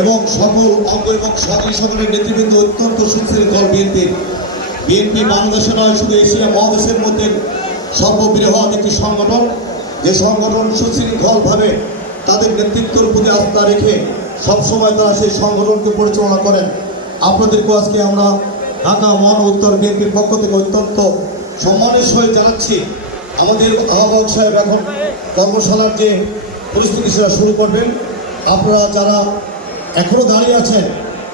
এবং সকল অঙ্গ এবং সরকারি সকলের নেতৃবৃন্দ অত্যন্ত সুশৃঙ্খল বিএনপির। বিএনপি বাংলাদেশে নয়, শুধু এশিয়া মহাদেশের মধ্যে সর্ববৃহৎ একটি সংগঠন। যে সংগঠন সুশৃঙ্খলভাবে তাদের নেতৃত্বের প্রতি আস্থা রেখে সবসময় তারা সেই সংগঠনকে পরিচালনা করেন। আপনাদেরকে আজকে আমরা ঢাকা মহানগর উত্তর বিএনপির পক্ষ থেকে অত্যন্ত সম্মানের সহিত জানাচ্ছি। আমাদের আহ্বায়ক সাহেব এখন কর্মশালার যে পরিস্থিতি, সেটা শুরু করবেন। আপনারা যারা এখনও দাঁড়িয়ে আছেন।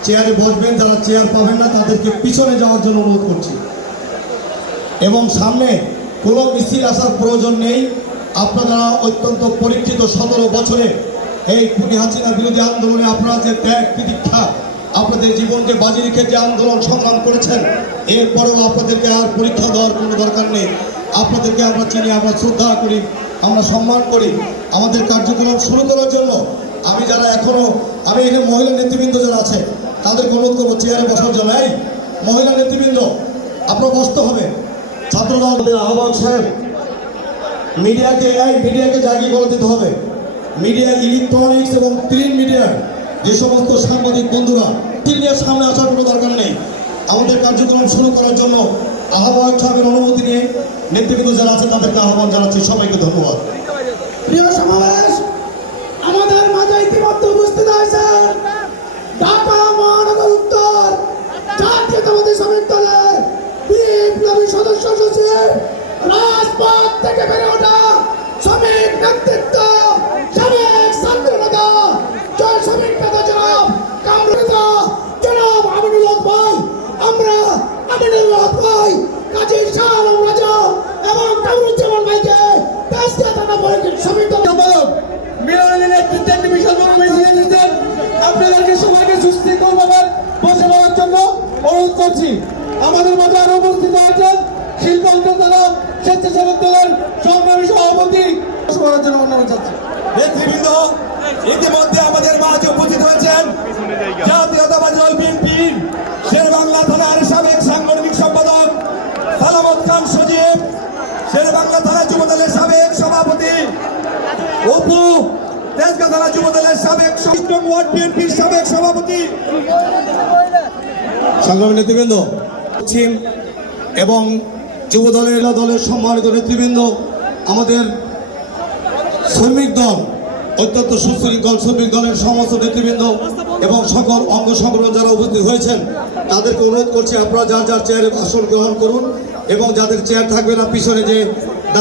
চেয়ারে বসবেন, যারা চেয়ার পাবেন না, তাদেরকে পিছনে যাওয়ার জন্য অনুরোধ করছি। এবং সামনে কোনো মিছিল আসার প্রয়োজন নেই। আপনারা অত্যন্ত পরীক্ষিত সতেরো বছরে এই খুনি হাসিনা বিরোধী আন্দোলনে আপনারা যে ত্যাগ প্রতীক্ষা আপনাদের জীবনকে বাজি রেখে যে আন্দোলন সংগ্রাম করেছেন, এরপরেও আপনাদেরকে আর পরীক্ষা দেওয়ার কোনো দরকার নেই। আপনাদেরকে আমরা চিনি, আমরা শ্রদ্ধা করি, আমরা সম্মান করি। আমাদের কার্যক্রম শুরু করার জন্য আমি যারা এখনও, আমি এখানে মহিলা নেতৃবৃন্দ যারা আছে তাদেরকে অনুরোধ করব চেয়ারে বসার জন্য। এই মহিলা নেতৃবৃন্দ, আপনার বসতে হবে। ছাত্রদলের আহ্বায়ক সাহেব, মিডিয়াকে, এই মিডিয়াকে জায়গা করে দিতে হবে। মিডিয়া ইলেকট্রনিক্স এবং প্রিন্ট মিডিয়ার যে সমস্ত সাংবাদিক বন্ধুরা মিডিয়ার সামনে আসার কোনো দরকার নেই, আমাদের কার্যক্রম শুরু করার জন্য আহ্বায়ক সাহেবের অনুমতি নিয়ে নেতৃবৃন্দ যারা আছে, তাদেরকে আহ্বান জানাচ্ছি। সবাইকে ধন্যবাদ। প্রিয় সমাবেশ, আমাদের মাঝে ইতিমধ্যে উপস্থিত হয়েছে। ঢাকা মহানগর উত্তর জাতীয়তাবাদী শ্রমিক দলের বিপ্লবী সদস্য সচিব, রাজপথ থেকে বেড়ে ওঠা শ্রমিক নেতৃত্ব সাবেক ছাত্র নেতা, জয় শ্রমিক ভাই। আমরা শ্রমিক করছি আমাদের মাঝে আরও উপস্থিত আছেন দল স্বেচ্ছাসেবক দলের সংগ্রামী সভাপতি। করার জন্য অনুরোধ চাচ্ছি থানা যুব দলের সাবেক ইস্টন ওয়ার্ড বিএনপির সাবেক সভাপতি। সংগ্রামী নেতৃবৃন্দ, পশ্চিম এবং যুব দলের দলের সম্মানিত নেতৃবৃন্দ, আমাদের শ্রমিক দল, অত্যন্ত সুশৃঙ্খল শ্রমিক দলের সমস্ত নেতৃবৃন্দ এবং সকল অঙ্গ সংগঠন যারা উপস্থিত হয়েছেন, তাদেরকে অনুরোধ করছি আপনারা যার যার চেয়ারে আসন গ্রহণ করুন এবং যাদের চেয়ার থাকবে না, পিছনে যে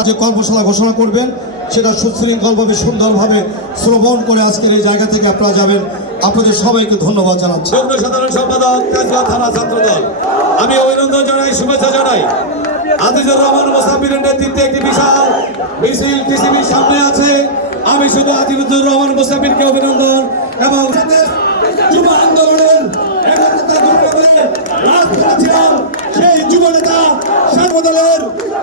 যে কর্মশালা ঘোষণা করবেন, সেটা সুশৃঙ্খলভাবে, সুন্দরভাবে শ্রবণ করে আজকের এই জায়গা থেকে আপনারা যাবেন। আপনাদের সবাইকে ধন্যবাদ জানাচ্ছি। সাধারণ সম্পাদক তেজগাঁ থানা ছাত্রদল আমি অভিনন্দন জানাই, শুভেচ্ছা জানাই। আজিজুর রহমান মোসাফিরের নেতৃত্বে একটি বিশাল মিছিল টিসিবির সামনে আছে। আমি শুধু আজিজুর রহমান মোসাফিরকে অভিনন্দন এবং যুব আন্দোলনের সেই যুব নেতা সর্বদলের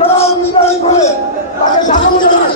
জনাব ইব্রাহিম খলে তাকে স্বাগত জানাই